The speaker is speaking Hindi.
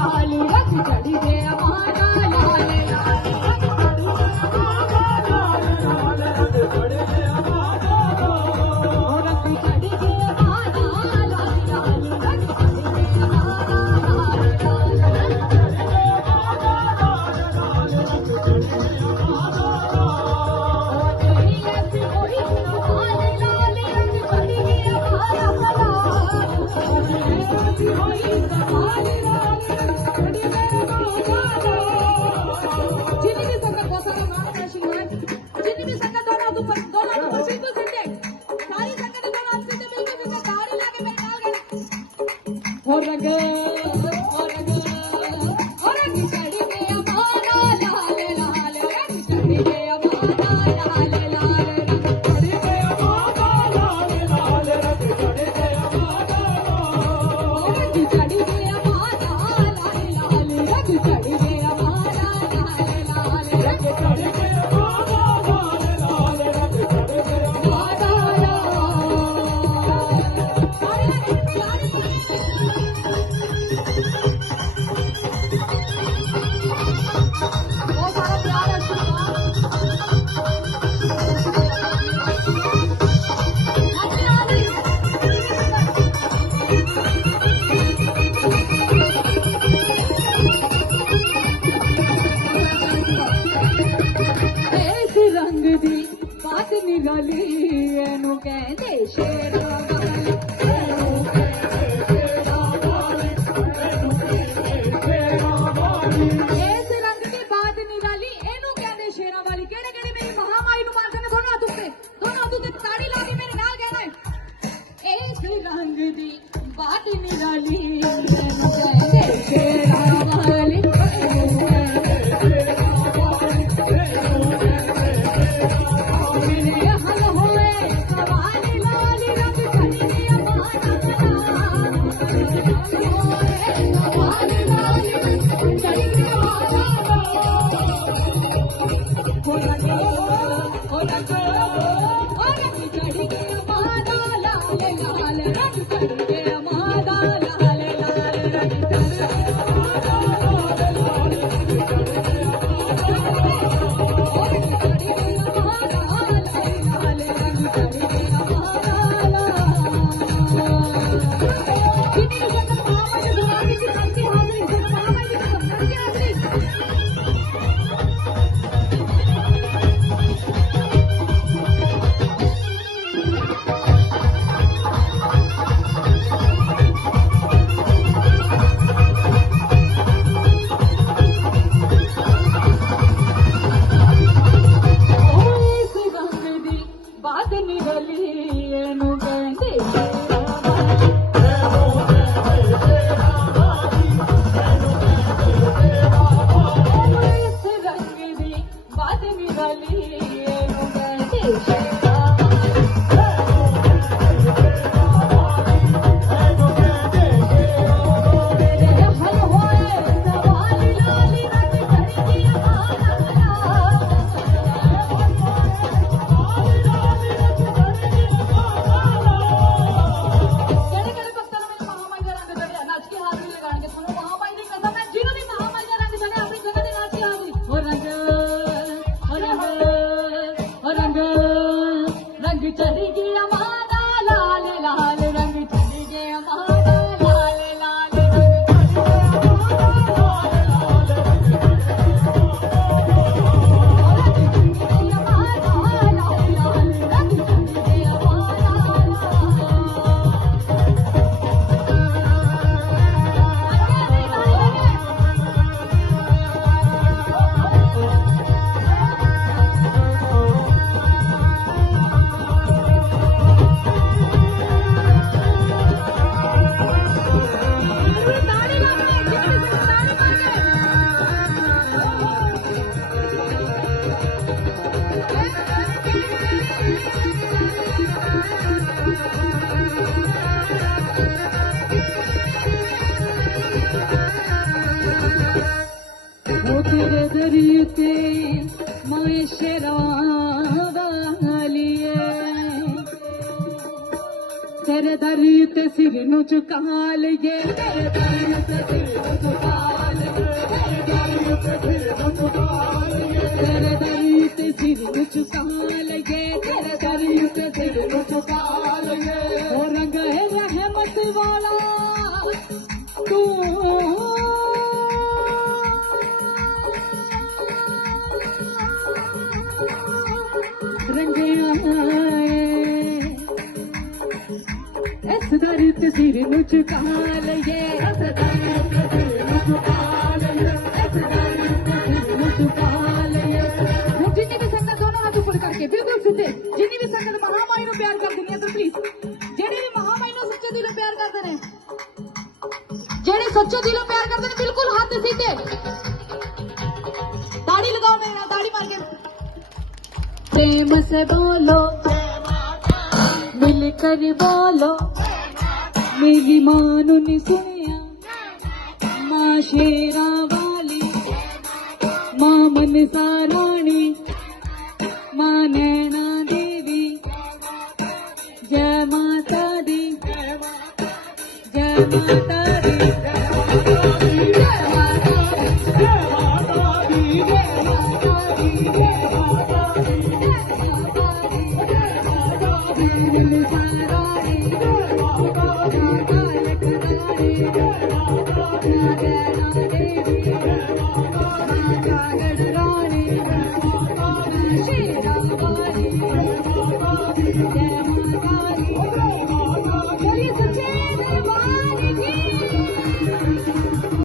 लाल रंग चढ़ गया मारा लाल लाल निराली एनु कहते शेरा वाली इस रंग की बात निराली एनु कहते शेरा वाली केड़े केड़े मेरी महामाई नु मारदे ने दोनों हाथों ते ताड़ी ला के मेरे नाल कहना है इस रंग दी बात निराली एनु कहते शेरा वाली दरियते माए शेरावालिए तेरे दरियते सिर नु झुका लिए तेरे दरियते सिर नु झुका झुका लगे तेरा सर उस सिर को झुका लगे वो रंग है रहमत वाला तू रंग इस दर ते सिर नु झुका लगे इस दर ते सिर नु झुका लगे इस दर ते सिर नु झुका लगे जिन्नी भी संगत दोनों हाथ ऊपर करके बिल्कुल सीधे जिन्नी भी संगत महामाई नु प्यार कर दुनिया तो प्लीज जेड़े भी महामाई नु सच्चे दिलों प्यार करते ने जेड़े सच्चे दिलों प्यार करते ने बिल्कुल हाथ सीधे ताड़ी लगाओ मेरे नाल ताड़ी मार के प्रेम से बोलो मिलकर बोलो मेरी मां ने सुनिया मां शेरा वाली मां मनसा रानी मां नैना देवी जय माता दी जय माता दी जय माता दी जय माता दी जय माता दी मनसा रानी Radhe Radhe